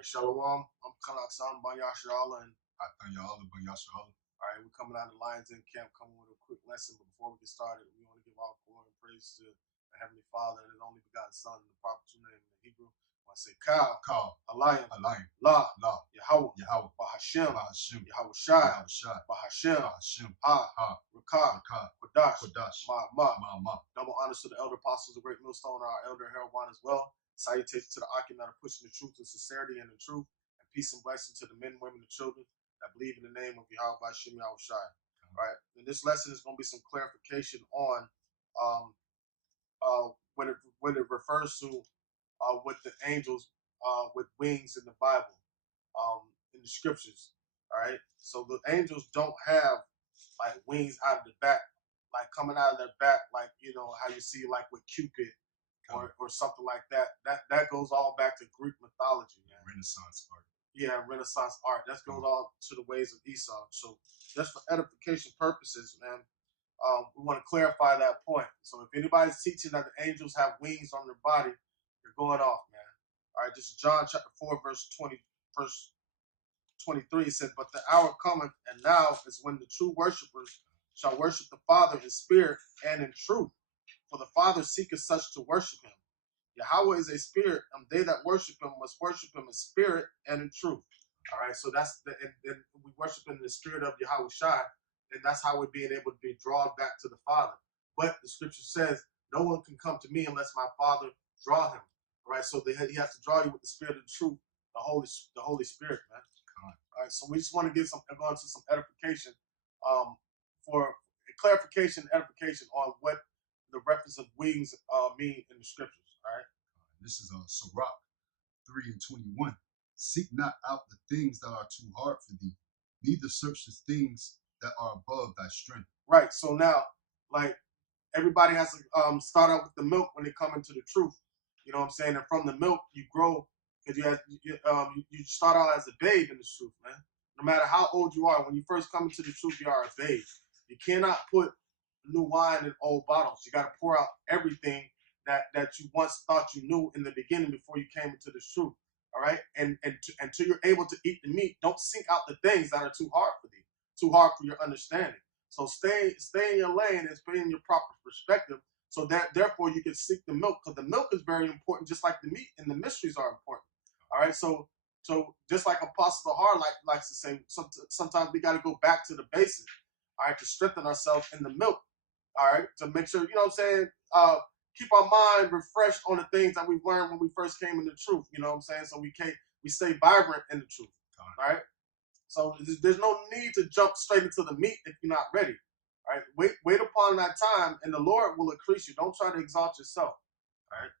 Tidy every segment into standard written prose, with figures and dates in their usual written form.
right, Shalom. I'm Kalak San Banyashala, and Atayala Bayashala. all right, we're coming out of the Lions Den camp, coming with a quick lesson. But before we get started, we want to give all glory and praise to the Heavenly Father and His only begotten Son, in the proper true name in the Hebrew. I say, Kal, Alayim, La, Yahweh, Bahashem, Yahweh Shai, Bahashem, Rakah, Kodash, Ma. Double honors to the elder apostles, the great millstone, our elder Harold as well. Salutations to the Akim that are pushing the truth and sincerity and the truth. And peace and blessing to the men, women, and children that believe in the name of Yahweh Hashem Yahweh Shai. Right. And this lesson is going to be some clarification on when it refers to with the angels with wings in the Bible, in the scriptures. All right. So the angels don't have like wings out of the back, like coming out of their back, like how you see like with Cupid or something like that. That goes all back to Greek mythology, man. Renaissance art. Yeah, Renaissance art. That goes all to the ways of Esau. So just for edification purposes, man, we want to clarify that point. So if anybody's teaching that the angels have wings on their body, you're going off, man. All right, this is John chapter 4, verse 23. It said, "But the hour cometh, and now is when the true worshipers shall worship the Father in spirit and in truth. For the Father seeketh such to worship him. Yahweh is a spirit, and they that worship him must worship him in spirit and in truth." All right, so that's and we worship in the spirit of Yahweh Shai, and that's how we're being able to be drawn back to the Father. But the scripture says, no one can come to me unless my Father draw him. All right, so he has to draw you with the spirit of the truth, the Holy Spirit, man. All right, so we just want to go into some edification, for clarification, edification on what the reference of wings mean in the scriptures. All right. This is Sirach 3:21. "Seek not out the things that are too hard for thee, neither search the things that are above thy strength." Right. So now, like, everybody has to start out with the milk when they come into the truth. You know what I'm saying? And from the milk, you grow, because you start out as a babe in the truth, man. No matter how old you are, when you first come into the truth, you are a babe. You cannot put new wine in old bottles. You got to pour out everything that you once thought you knew in the beginning before you came into this truth. All right, and until you're able to eat the meat, don't seek out the things that are too hard for thee, too hard for your understanding. So stay in your lane and stay in your proper perspective, so that therefore you can seek the milk, because the milk is very important, just like the meat and the mysteries are important. All right, so just like Apostle Har likes to say, sometimes we got to go back to the basics. All right, to strengthen ourselves in the milk. All right, to make sure, you know what I'm saying, keep our mind refreshed on the things that we've learned when we first came in the truth. You know what I'm saying? So we stay vibrant in the truth. All right. So there's no need to jump straight into the meat if you're not ready. All right. Wait upon that time, and the Lord will increase you. Don't try to exalt yourself. All right.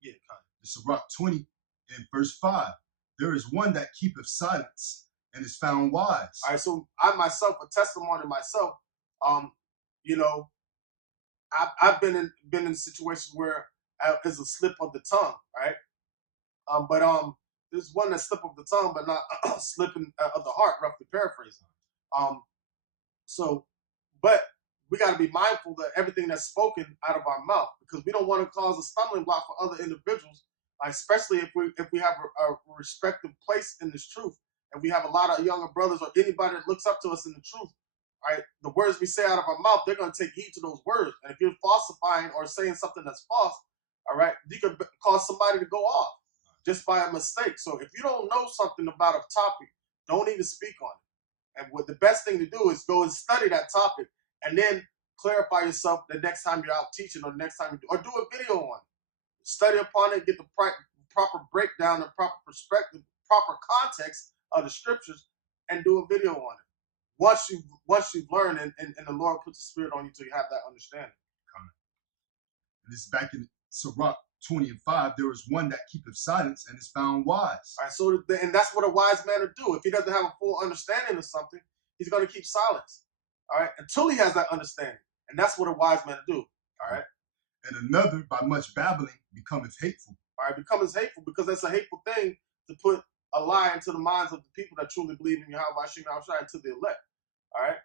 Yeah. Sirach 20 and verse 5. "There is one that keepeth silence and is found wise." All right. So I myself, a testimony myself. You know, I've been in situations where it's a slip of the tongue, right? But there's one that slip of the tongue, but not slipping of the heart, roughly paraphrasing. So, but we got to be mindful that everything that's spoken out of our mouth, because we don't want to cause a stumbling block for other individuals, especially if we have a respective place in this truth, and we have a lot of younger brothers or anybody that looks up to us in the truth. Right, the words we say out of our mouth, they're going to take heed to those words. And if you're falsifying or saying something that's false, all right, you could cause somebody to go off just by a mistake. So if you don't know something about a topic, don't even speak on it. And what the best thing to do is go and study that topic, and then clarify yourself the next time you're out teaching, or the next time you do, or do a video on it. Study upon it, get the proper breakdown, the proper perspective, proper context of the scriptures, and do a video on it. Once you've learned, and the Lord puts the Spirit on you till you have that understanding. And it's back in Sirach 20 and 5. "There is one that keepeth silence and is found wise." All right, so and that's what a wise man will do. If he doesn't have a full understanding of something, he's going to keep silence. All right, until he has that understanding, and that's what a wise man will do. All right. "And another by much babbling becometh hateful." All right, becomes hateful, because that's a hateful thing to put a lie into the minds of the people that truly believe in Yahweh Hashem Yahweh Shai, into the elect. All right.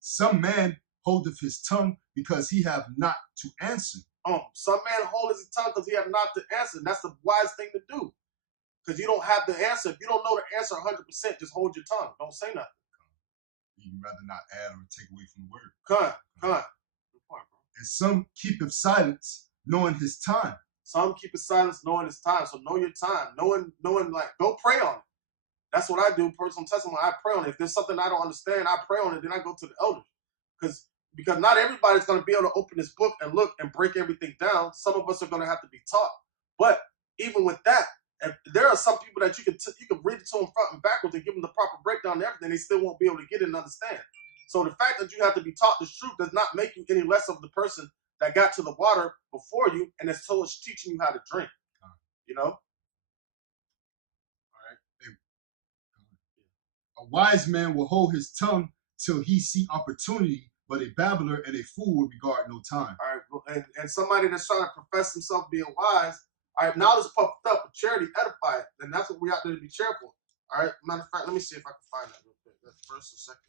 "Some man holdeth his tongue because he have not to answer. Some man holdeth his tongue because he have not to answer. And that's the wise thing to do. Because you don't have the answer. If you don't know the answer 100%, just hold your tongue. Don't say nothing. You'd rather not add or take away from the word. Come on. Good point, bro. And some keepeth silence, knowing his time. Some keep silence, knowing his time. So know your time. Knowing, like, go pray on it. That's what I do. Personal testimony, I pray on it. If there's something I don't understand, I pray on it. Then I go to the elders. Because not everybody's going to be able to open this book and look and break everything down. Some of us are going to have to be taught. But even with that, if there are some people that you can read it to them front and backwards and give them the proper breakdown and everything, they still won't be able to get it and understand. So the fact that you have to be taught this truth does not make you any less of the person that got to the water before you and is teaching you how to drink. You know? A wise man will hold his tongue till he see opportunity, but a babbler and a fool will regard no time. All right, and somebody that's trying to profess himself being wise, all right, knowledge puffed up, but charity edified. And that's what we have to be careful. All right, matter of fact, let me see if I can find that real quick. That's first or second.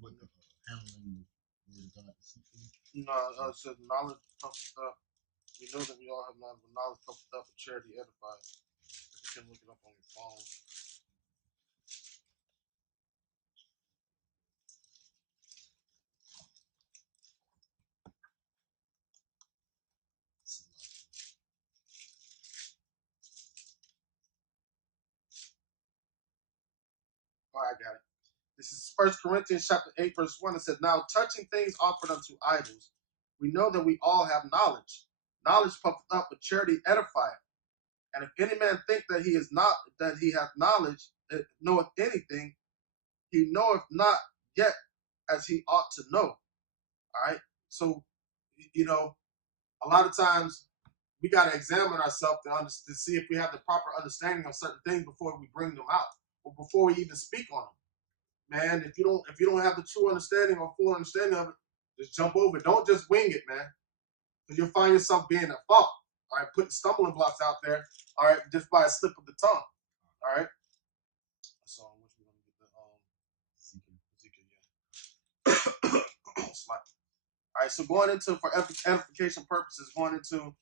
What the handling the word of God? No, it said knowledge puffed up. We know that we all have knowledge, but knowledge puffed up, but charity edified. You can look it up on your phone. Oh, I got it. This is 1 Corinthians chapter 8, verse 1. It says, now touching things offered unto idols, we know that we all have knowledge. Knowledge puffed up, but charity edifieth. And if any man think that he hath knowledge, knoweth anything, he knoweth not yet as he ought to know. All right. So, you know, a lot of times we got to examine ourselves to see if we have the proper understanding of certain things before we bring them out, or before we even speak on them. Man, if you don't have the true understanding or full understanding of it, just jump over it. Don't just wing it, man, because you'll find yourself being at fault. All right, putting stumbling blocks out there. All right, just by a slip of the tongue. All right. So, which we gonna get the Ezekiel, yeah. All right, so going into, for edification purposes, going into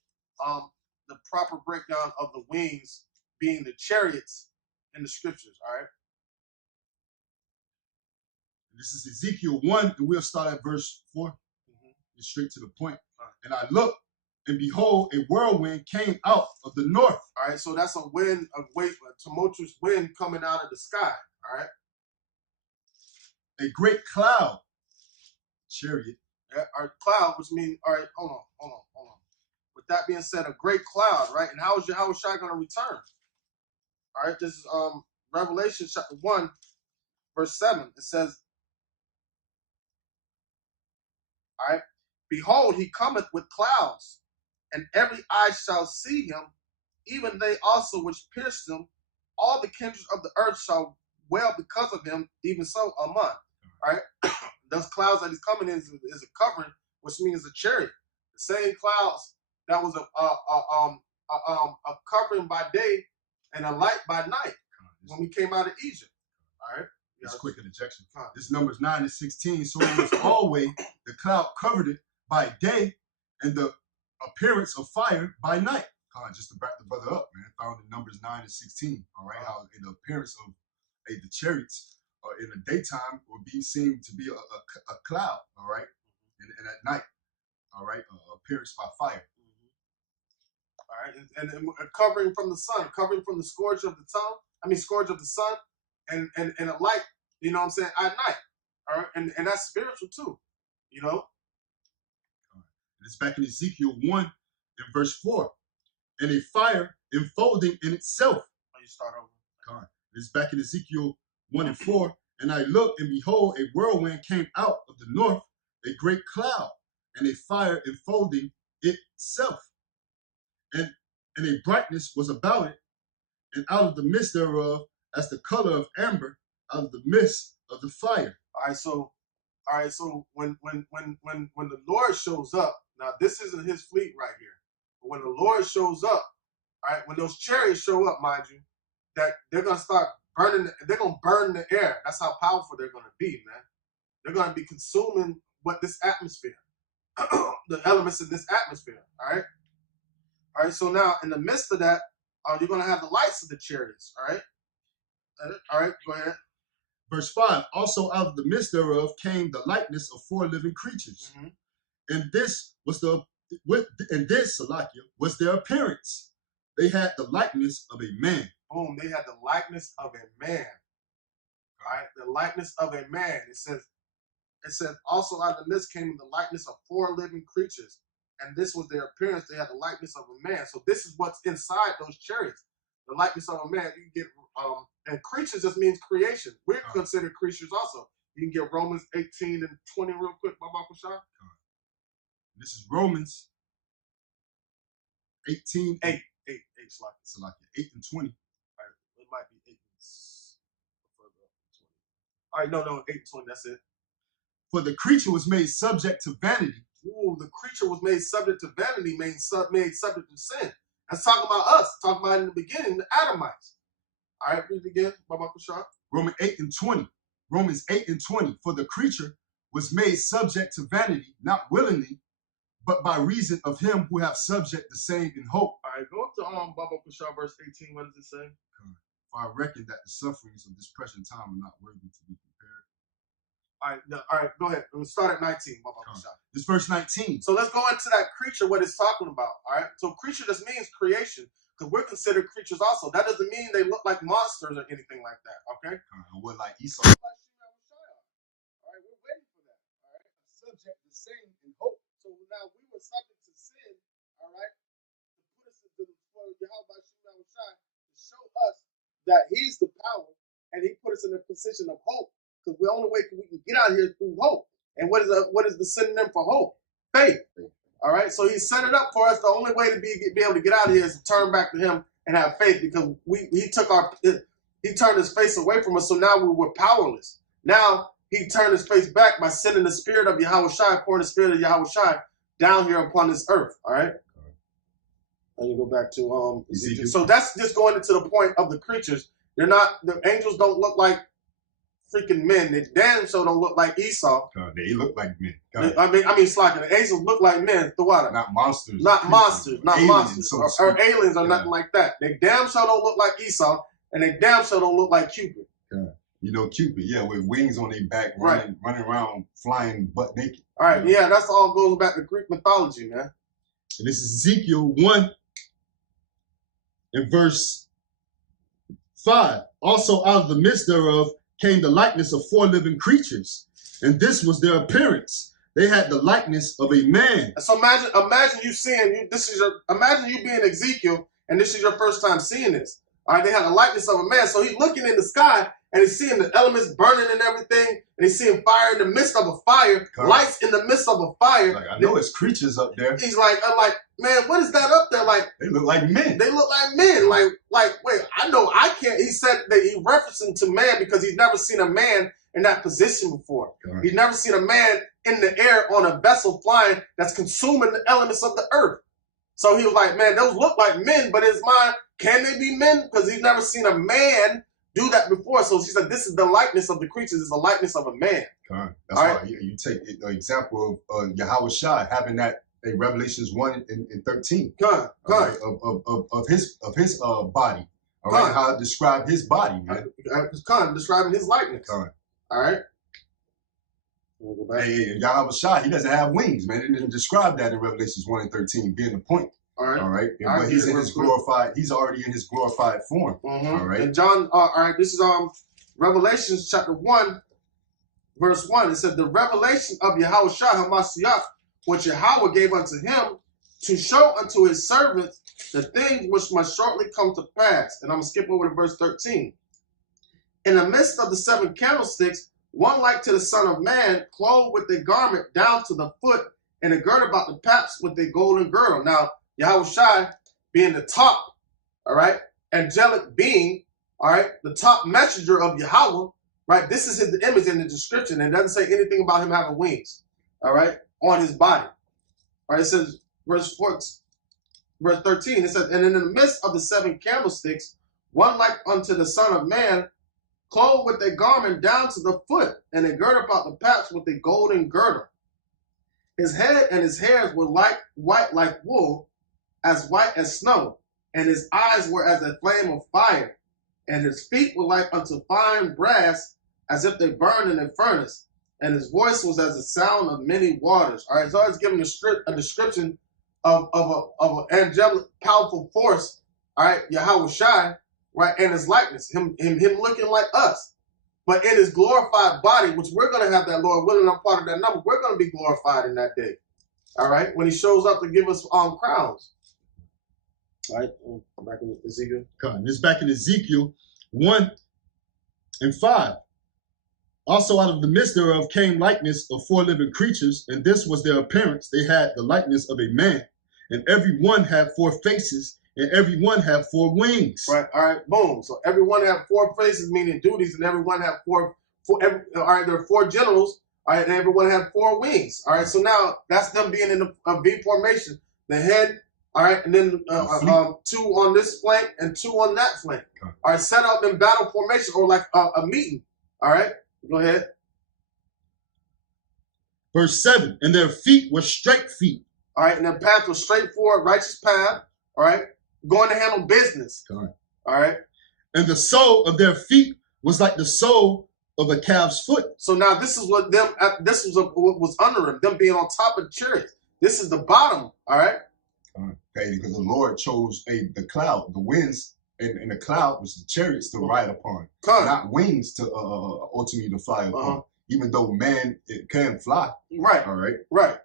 the proper breakdown of the wings being the chariots in the scriptures. All right. This is Ezekiel 1, and we'll start at verse 4. Get straight to the point. And I looked, and behold, a whirlwind came out of the north. All right, so that's a tumultuous wind coming out of the sky. All right. A great cloud, chariot. Yeah, our cloud, which means, all right, hold on. With that being said, a great cloud, right? And how is Shai going to return? All right, this is Revelation chapter 1, verse 7. It says, all right, behold, he cometh with clouds, and every eye shall see him, even they also which pierced him. All the kindreds of the earth shall wail because of him, even so, Amen. All right, those clouds that he's coming in is a covering, which means a chariot. The same clouds that was a covering by day and a light by night when we came out of Egypt. All right. It's quick interjection. This Numbers 9 and 16. So it was always the cloud covered it by day and the appearance of fire by night. Just to back the brother up, man. Found in Numbers 9 and 16. All right. How in the appearance of the chariots in the daytime would be seen to be a cloud. All right. And at night, all right, appearance by fire. All right. And covering from the sun, covering from the scourge of the sun. And a light, you know what I'm saying, at night. All right. And that's spiritual too, you know. It's back in Ezekiel 1 and verse 4. And a fire enfolding in itself. Oh, you start over. It's back in Ezekiel 1 and 4. And I looked, and behold, a whirlwind came out of the north, a great cloud, and a fire enfolding itself, and a brightness was about it, and out of the midst thereof, as the color of amber, out of the midst of the fire. All right, so when the Lord shows up, now this isn't his fleet right here. But when the Lord shows up, all right, when those chariots show up, mind you, that they're gonna start burning, they're gonna burn the air. That's how powerful they're gonna be, man. They're gonna be consuming what this atmosphere, the elements in this atmosphere. All right. All right, so now in the midst of that, you're gonna have the lights of the chariots. All right, go ahead. Verse 5, also out of the midst thereof came the likeness of 4 living creatures. Mm-hmm. And this was Salakia, was their appearance. They had the likeness of a man. Boom, they had the likeness of a man. All right, the likeness of a man. It says also out of the midst came the likeness of 4 living creatures. And this was their appearance. They had the likeness of a man. So this is what's inside those chariots. The likeness of a man. You can get and creatures just means creation. We're considered creatures also. You can get Romans 18 and 20 real quick, Baba Kushah. This is Romans 18. 8 Salakia. 8 and 20. All right, it might be 8 and further up to 20. All right, no, 8 and 20, that's it. For the creature was made subject to vanity. Ooh, the creature was made subject to vanity, made subject to sin. That's talking about us, talking about in the beginning, the Adamites. All right, read it again, Baba Kushah. Romans 8 and 20. Romans 8 and 20. For the creature was made subject to vanity, not willingly, but by reason of him who have subject the same in hope. All right, go up to Baba Kushah, verse 18. What does it say? For I reckon that the sufferings of this present time are not worthy to be compared. All right, go ahead. We'll start at 19, Baba Kushah. This verse 19. So let's go into that creature, what it's talking about. All right, so creature just means creation. Because we're considered creatures also. That doesn't mean they look like monsters or anything like that, okay? What like Esau? All right, we're waiting for that, all right? Subject the same in hope. So now we were subject to sin, all right? To put us into the to show us that he's the power and he put us in a position of hope. Because the only way we can get out here is through hope. And what is the synonym for hope? Faith. All right, so he set it up for us. The only way to be able to get out of here is to turn back to him and have faith, because he turned his face away from us, so now we were powerless. Now he turned his face back by sending the spirit of Yahushua, pouring the spirit of Yahushua down here upon this earth. All right, and you go back to Ezekiel. So that's just going into the point of the creatures. The angels don't look like freaking men. They damn sure don't look like Esau. They look like men. I mean, Slacker. The angels look like men. The water. Not monsters. Not monsters. Not aliens, monsters. So or aliens or nothing like that. They damn sure don't look like Esau, and they damn sure don't look like Cupid. You know Cupid, yeah, with wings on their back, running around, flying butt naked. All right, yeah, that's all goes back to Greek mythology, man. And this is Ezekiel 1 and verse 5. Also out of the midst thereof came the likeness of 4 living creatures, and this was their appearance. They had the likeness of a man. So imagine you seeing imagine you being Ezekiel, and this is your first time seeing this. All right, they had the likeness of a man. So he's looking in the sky and he's seeing the elements burning and everything, and he's seeing fire in the midst of a fire, lights in the midst of a fire. Like, I know it's creatures up there. He's like, I'm like, man, what is that up there? Like, they look like men. They look like men. Like, wait, I know I can't. He said that he referencing to man because he's never seen a man in that position before. He's never seen a man in the air on a vessel flying that's consuming the elements of the earth. So he was like, man, those look like men, but his mind, can they be men? Because he's never seen a man do that before. So she said, this is the likeness of the creatures, is the likeness of a man. That's why you take the example of Yahushua having that in Revelations 1 and 13. Of his body. All right, how to describe his body, man. Describing his likeness. All right. We'll go back. Hey, Yahushua, he doesn't have wings, man. They didn't describe that in Revelations 1 and 13 being the point. All right. But he's in his glorified, he's already in his glorified form. All right. And John, all right, this is Revelations chapter 1, verse 1. It said, the revelation of Yahushua HaMashiach, which Yahweh gave unto him to show unto his servants the things which must shortly come to pass. And I'm going to skip over to verse 13. In the midst of the 7 candlesticks, one like to the Son of Man, clothed with a garment down to the foot, and they girded about the paps with their golden girdle. Now, Yahweh Shai being the top, all right, angelic being, all right, the top messenger of Yahweh, right? This is the image in the description. It doesn't say anything about him having wings, all right, on his body. All right, it says, verse 13, it says, and in the midst of the 7 candlesticks, one like unto the Son of Man, clothed with a garment down to the foot, and they girded about the paps with a golden girdle. His head and his hairs were like white like wool, as white as snow, and his eyes were as a flame of fire, and his feet were like unto fine brass, as if they burned in a furnace, and his voice was as the sound of many waters. All right, so it's giving a description of an angelic, powerful force, all right, Yahweh Shai, right, and his likeness, him looking like us, but in his glorified body, which we're going to have that, Lord willing, I'm part of that number. We're going to be glorified in that day, all right, when he shows up to give us crowns. All right, back in Ezekiel. This back in Ezekiel 1 and 5. Also out of the midst thereof came likeness of 4 living creatures, and this was their appearance. They had the likeness of a man, and every one had 4 faces, and every one had 4 wings. Right, all right, boom. So every one had 4 faces, meaning duties, and every one had all right, there are 4 generals, all right, and everyone had 4 wings. All right, so now that's them being in a V formation. The head, all right, and then 2 on this flank and 2 on that flank. Okay. All right, set up in battle formation or like a meeting. All right, go ahead. Verse 7, and their feet were straight feet. All right, and their path was straightforward, righteous path. All right, going to handle business. Okay. All right. And the sole of their feet was like the sole of a calf's foot. So now this is what what was under them being on top of the chariots. This is the bottom. All right. Okay, because the Lord chose the cloud, the winds, and the cloud was the chariots to ride upon, not wings to ultimately to fly upon. Even though man it can fly. Right. All right. Right.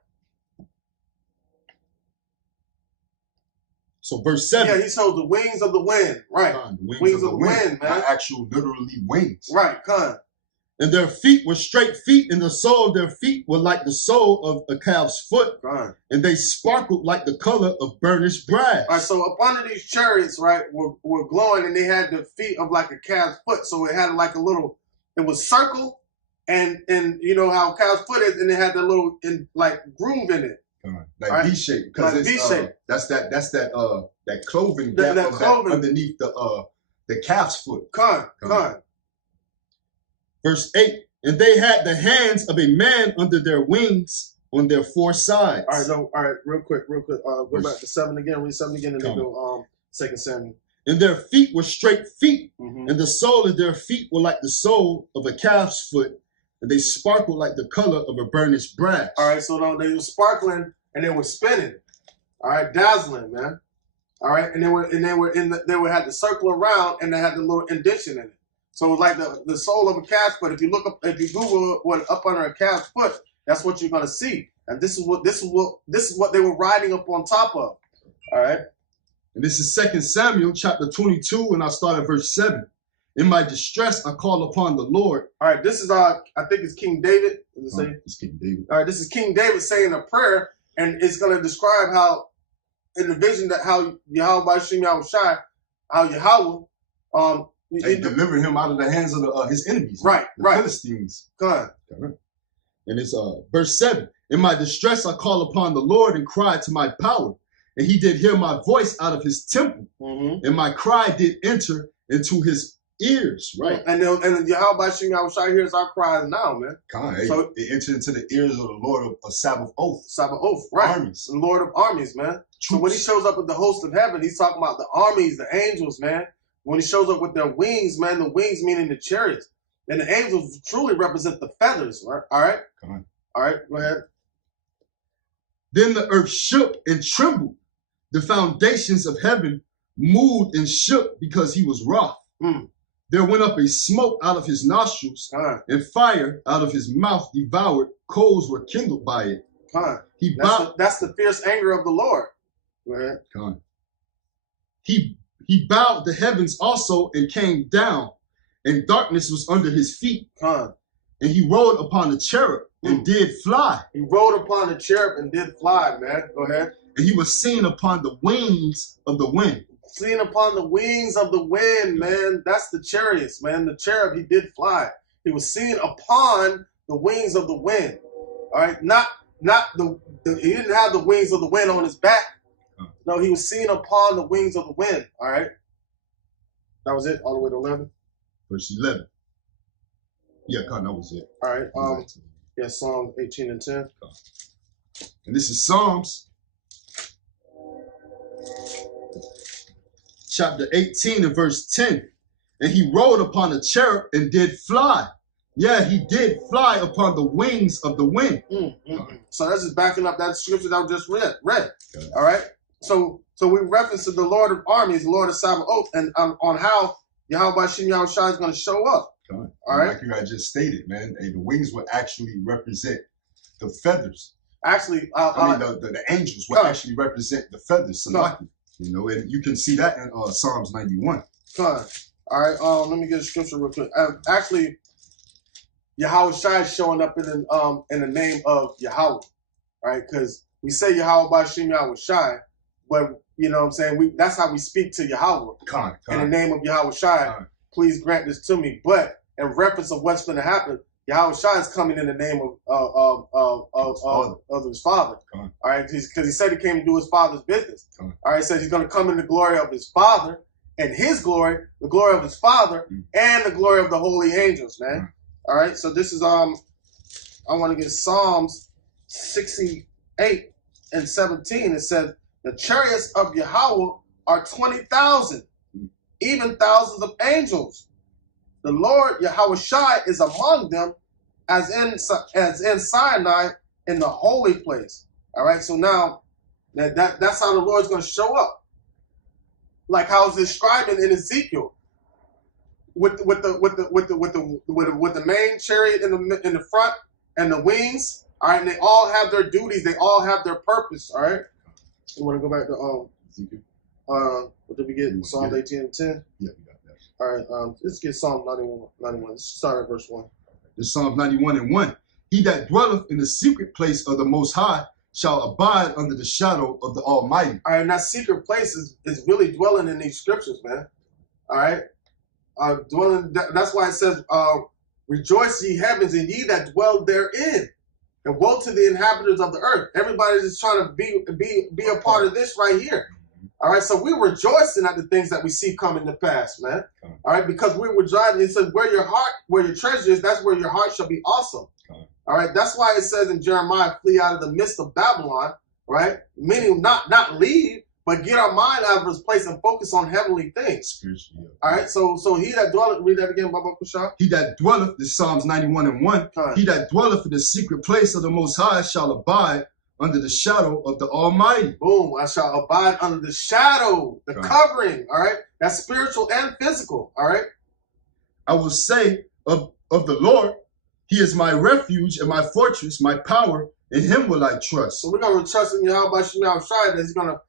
So verse 7. Yeah, he chose the wings of the wind. Right. The wings of the wind, man. Not actual literally wings. Right. And their feet were straight feet, and the sole of their feet were like the sole of a calf's foot, and they sparkled like the color of burnished brass. All right, so up under these chariots, right, were glowing, and they had the feet of like a calf's foot, so it had like a little, it was circle, and you know how a calf's foot is, and it had that little like groove in it. Like right? V-shape, because like it's V-shape. That's that cloven gap that underneath the calf's foot. Verse 8, and they had the hands of a man under their wings on their 4 sides. All right, real quick. Go back to 7 again, read 7 again, and then go 2 Samuel. And their feet were straight feet, and the sole of their feet were like the sole of a calf's foot, and they sparkled like the color of a burnished brass. All right, so they were sparkling and they were spinning. All right, dazzling, man. All right, and they had the circle around, and they had the little indentation in it. So it was like the sole of a calf's foot. If you Google what up under a calf's foot, that's what you're gonna see. And this is what they were riding up on top of. All right. And this is 2 Samuel chapter 22, and I'll start at verse 7. In my distress, I call upon the Lord. All right, this is I think it's King David. It's King David. All right, this is King David saying a prayer, and it's gonna describe how in the vision that how Yahweh Shai, how Yahweh they delivered him out of the hands of his enemies. Right. Philistines. And it's verse 7. In my distress, I call upon the Lord and cried to my power. And he did hear my voice out of his temple. And my cry did enter into his ears. Right. And Yahweh Shai hears our cries now, man. So it entered into the ears of the Lord of Sabbath oath. Right. Armies. The Lord of armies, man. Troops. So when he shows up with the host of heaven, he's talking about the armies, the angels, man. When he shows up with their wings, man, the wings meaning the chariots. And the angels truly represent the feathers, right? All right? All right, go ahead. Then the earth shook and trembled. The foundations of heaven moved and shook because he was wroth. There went up a smoke out of his nostrils, and fire out of his mouth devoured. Coals were kindled by it. That's the fierce anger of the Lord. Go ahead. He bowed the heavens also and came down, and darkness was under his feet. And he rode upon the cherub and did fly. He rode upon the cherub and did fly, man. Go ahead. And he was seen upon the wings of the wind. Seen upon the wings of the wind, man. That's the chariots, man. The cherub, he did fly. He was seen upon the wings of the wind. All right, not he didn't have the wings of the wind on his back. No, he was seen upon the wings of the wind. All right, that was it, all the way to 11. Verse 11. Yeah, God, that was it. All right, yeah, Psalm 18 and 10. And this is Psalms chapter 18 and verse 10. And he rode upon a cherub and did fly. Yeah, he did fly upon the wings of the wind. So that's just backing up that scripture that we just read. Okay. All right. So we reference to the Lord of armies, the Lord of Sabaoth, and on how Yahweh Shem Yahushua is going to show up. All right. Like you I just stated, man, the wings would actually represent the feathers. Actually, the angels would actually represent the feathers. You know, and you can see that in Psalms 91. All right. Let me get a scripture real quick. Actually, Yahweh Shai is showing up in the name of Yahweh, right? Because we say Yahweh by Shem Yahweh Shai, but you know what I'm saying? That's how we speak to Yahweh. In the name of Yahweh Shai, please grant this to me. But in reference of what's going to happen, Yahweh Shai is coming in the name of his father. All right, because he said he came to do his father's business. All right, he says he's going to come in the glory of his father and his glory, the glory of his father, and the glory of the holy angels, man. All right, so this is I want to get Psalms 68 and 17. It says, the chariots of Yahweh are 20,000, even thousands of angels. The Lord Yahweh Shai is among them, as in Sinai in the holy place. All right, so now that's how the Lord's going to show up, like how it's described in Ezekiel. With the main chariot in the front and the wings, all right, and they all have their duties, they all have their purpose, all right. You want to go back to Ezekiel? What did we get? Psalm 18 and 10. Yeah, we got that. All right, let's get Psalm 91. Let's start at verse 1. This Psalm 91 and 1. He that dwelleth in the secret place of the Most High shall abide under the shadow of the Almighty. All right, and that secret place is really dwelling in these scriptures, man. All right. Dwelling. That's why it says, "Rejoice, ye heavens, and ye that dwell therein, and woe to the inhabitants of the earth." Everybody's just trying to be a part of this right here. All right, so we're rejoicing at the things that we see coming to pass, man. All right, because we're rejoicing. It says, "Where your treasure is, that's where your heart shall be also." All right, that's why it says in Jeremiah, "Flee out of the midst of Babylon," right? Meaning not leave, but get our mind out of this place and focus on heavenly things. Spiritually. All right, so he that dwelleth, read that again, Baba Kusha. He that dwelleth, this Psalms 91 and 1. He that dwelleth in the secret place of the Most High shall abide under the shadow of the Almighty. Boom, I shall abide under the shadow, the covering, all right? That's spiritual and physical, all right? I will say of the Lord, he is my refuge and my fortress, my power, in him will I trust. So we're going to trust in Yahweh Shem Yahushua that he's going to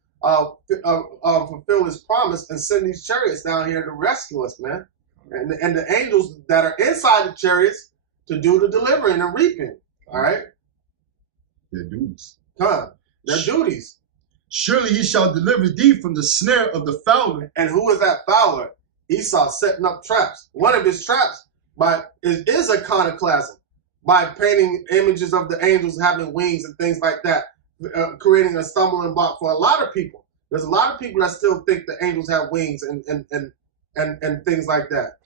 fulfill his promise and send these chariots down here to rescue us, man. And the angels that are inside the chariots to do the delivering and reaping, all right? Their duties. Their duties. Surely he shall deliver thee from the snare of the fowler. And who is that fowler? Esau setting up traps. One of his traps is iconoclasm by painting images of the angels having wings and things like that, creating a stumbling block for a lot of people. There's a lot of people that still think the angels have wings and things like that.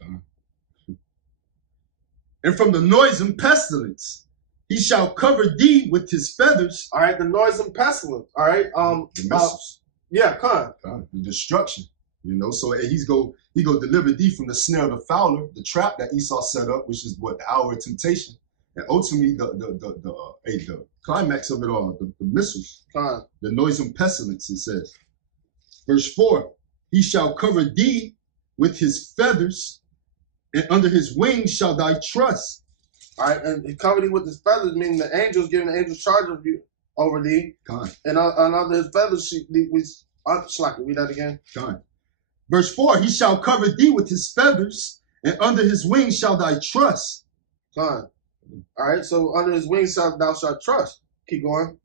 And from the noisome pestilence, he shall cover thee with his feathers. All right, the noisome pestilence. All right, the missiles. The destruction. You know, so he go deliver thee from the snare of the fowler, the trap that Esau set up, which is what, the hour of temptation, and ultimately the climax of it all, the missiles, the noisome pestilence. It says, verse 4: He shall cover thee with his feathers, and under his wings shall thy trust. All right, and he covered thee with his feathers, meaning the angels giving the angels charge of you over thee. And under his feathers, read that again. Verse 4: He shall cover thee with his feathers, and under his wings shall thy trust. All right, so under his wings thou shalt trust. Keep going.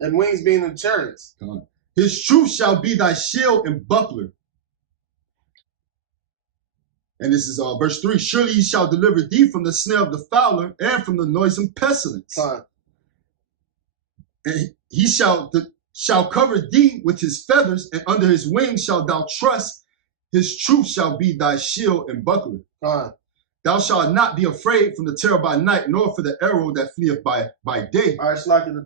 And wings being the chariots. His truth shall be thy shield and buckler. And this is verse 3. Surely he shall deliver thee from the snare of the fowler and from the noisome pestilence. And he shall cover thee with his feathers, and under his wings shalt thou trust. His truth shall be thy shield and buckler. Thou shalt not be afraid from the terror by night, nor for the arrow that fleeth by day. All right, it's like the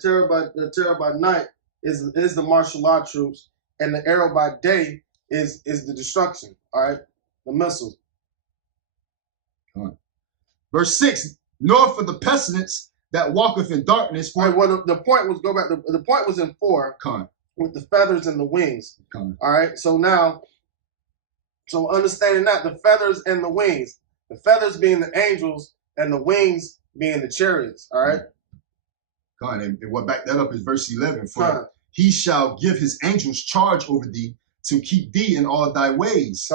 terror by night is the martial law troops, and the arrow by day is the destruction. All right, the missiles. Verse 6, nor for the pestilence that walketh in darkness. All right, well, the point was, go back, the point was in 4, with the feathers and the wings. All right, so now, so understanding that, the feathers and the wings, the feathers being the angels and the wings being the chariots, all right? And what back that up is verse 11. For he shall give his angels charge over thee to keep thee in all thy ways.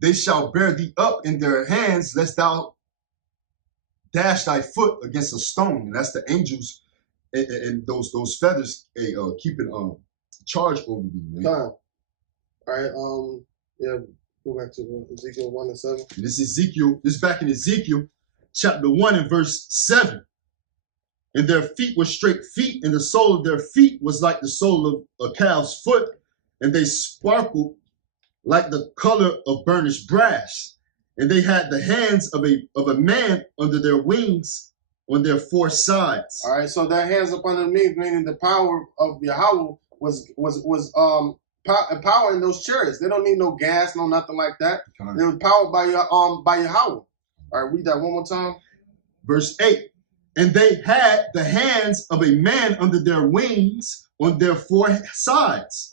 They shall bear thee up in their hands, lest thou dash thy foot against a stone. And that's the angels and those feathers keeping charge over thee, man. All right, yeah, go back to Ezekiel 1 and 7. This is Ezekiel, this is back in Ezekiel chapter 1 and verse 7. And their feet were straight feet, and the sole of their feet was like the sole of a calf's foot, and they sparkled like the color of burnished brass. And they had the hands of a man under their wings on their 4 sides. All right, so their hands up underneath, meaning the power of Yahweh was power in those chariots. They don't need no gas, no nothing like that. They were powered by Yahweh. All right, read that one more time. Verse 8. And they had the hands of a man under their wings on their 4 sides.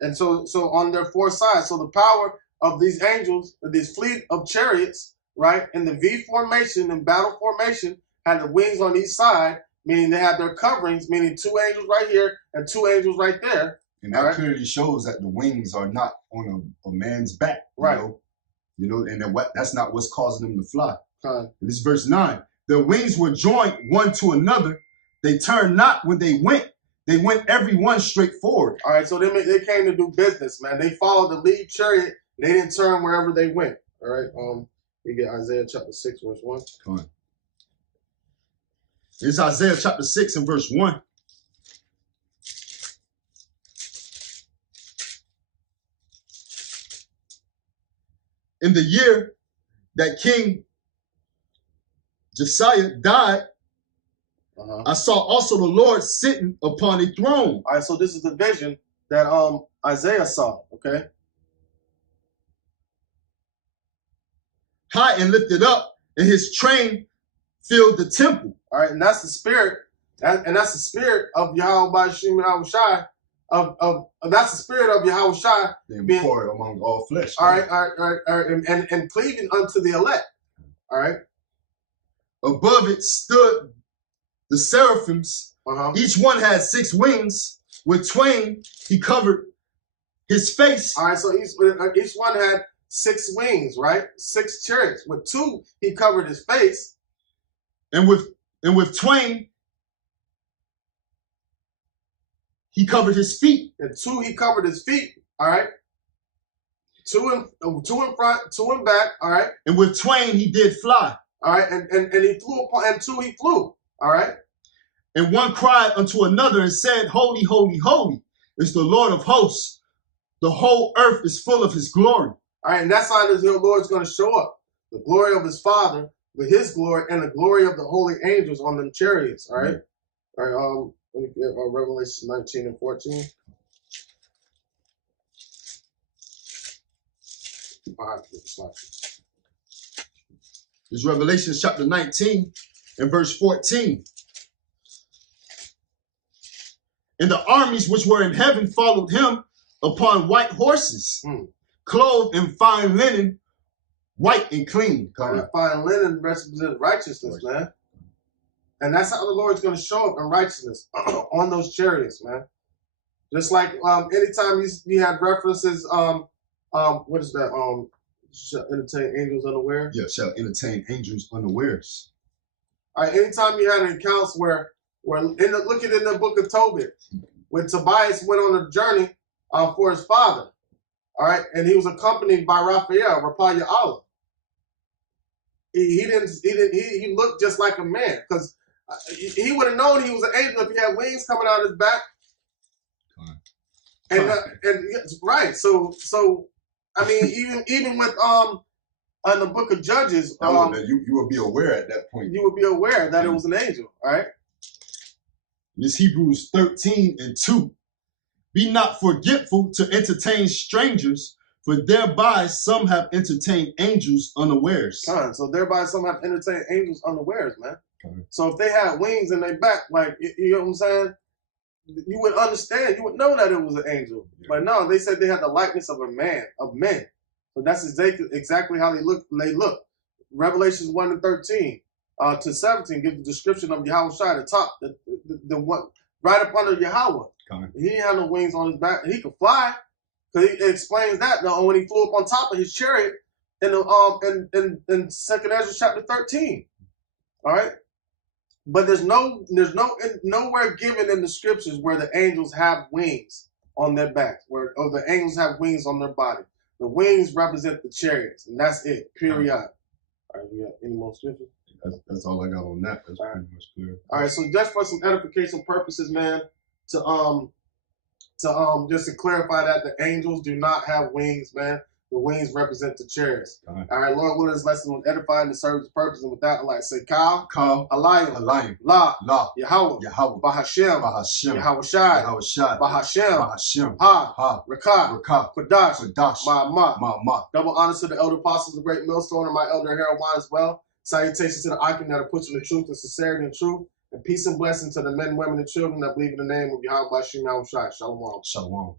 And so on their 4 sides. So the power of these angels, this fleet of chariots, right, in the V formation, in battle formation, had the wings on each side, meaning they had their coverings, meaning 2 angels right here and 2 angels right there. And that clearly shows that the wings are not on a man's back, you know, and that's not what's causing them to fly. And this is verse 9. Their wings were joined one to another. They turned not when they went. They went every one straight forward. All right, so they came to do business, man. They followed the lead chariot. They didn't turn wherever they went. All right, we get Isaiah chapter 6, verse 1. Come on. It's Isaiah chapter 6 and verse 1. In the year that King Josiah died, I saw also the Lord sitting upon a throne. All right, so this is the vision that Isaiah saw, okay? High and lifted up, and his train filled the temple. All right, and that's the spirit, and that's the spirit of Yahweh Shem Yahushai, that's the spirit of Yahushai being poured among all flesh. All right, and cleaving unto the elect. All right. Above it stood the seraphims. Each one had 6 wings. With twain he covered his face. All right, so each one had 6 wings, right? 6 chariots. With 2 he covered his face. And with twain he covered his feet. And 2 he covered his feet. All right. 2 in front, 2 in back. All right. And with twain he did fly. All right, and he flew upon, and 2 he flew. All right. And one cried unto another and said, Holy, holy, holy is the Lord of hosts. The whole earth is full of his glory. All right, and that's how the Lord's going to show up. The glory of his Father with his glory and the glory of the holy angels on them chariots. All right. All right. Let me get Revelation 19 and 14. It's Revelation chapter 19 and verse 14. And the armies which were in heaven followed him upon white horses, clothed in fine linen, white and clean. Fine linen represents righteousness, man. And that's how the Lord's going to show up in righteousness on those chariots, man. Just like anytime you have references, what is that? Shall entertain angels unawares? Yeah, shall entertain angels unawares. All right, anytime you had accounts where look at it in the book of Tobit, when Tobias went on a journey for his father, all right, and he was accompanied by Raphael, Allah. He looked just like a man, because he would have known he was an angel if he had wings coming out of his back. And right, so I mean, even with in the book of Judges, you would be aware at that point. You would be aware that it was an angel, all right? This Hebrews 13:2. Be not forgetful to entertain strangers, for thereby some have entertained angels unawares. So thereby some have entertained angels unawares, man. So if they had wings in their back, like, you know what I'm saying? You would understand, you would know that it was an angel. Yeah. But no, they said they had the likeness of a man, of men. So that's exactly how they look. Revelations 1:13 to 17 gives the description of Yahweh Shai, the top, the one right up under Yahweh. He didn't have no wings on his back. He could fly, because he explains that when he flew up on top of his chariot in the in 2nd Ezra chapter 13. All right, but there's nowhere given in the scriptures where the angels have wings on their backs, or the angels have wings on their body. The wings represent the chariots, and that's it. Period. All right, we got any more scriptures? That's all I got on that. That's pretty much clear. All right, so just for some edification purposes, man, to just to clarify that the angels do not have wings, man. The wings represent the chariots. All right, Lord, will this lesson was edifying to serve His purpose, and with that, I'd like to say, Kal, Alayim, La, Yahweh, Bahashem, Yahweh Shai, Bahashem, Ha, Rakah, Kodash, Ma. Double honors to the elder apostles of the great millstone, and my elder Harold Wine as well. Salutations to the icon that are put in the truth and sincerity and truth. And peace and blessing to the men, women, and children that believe in the name of Yahweh Bashim Yahweh Shai. Shalom. Shalom.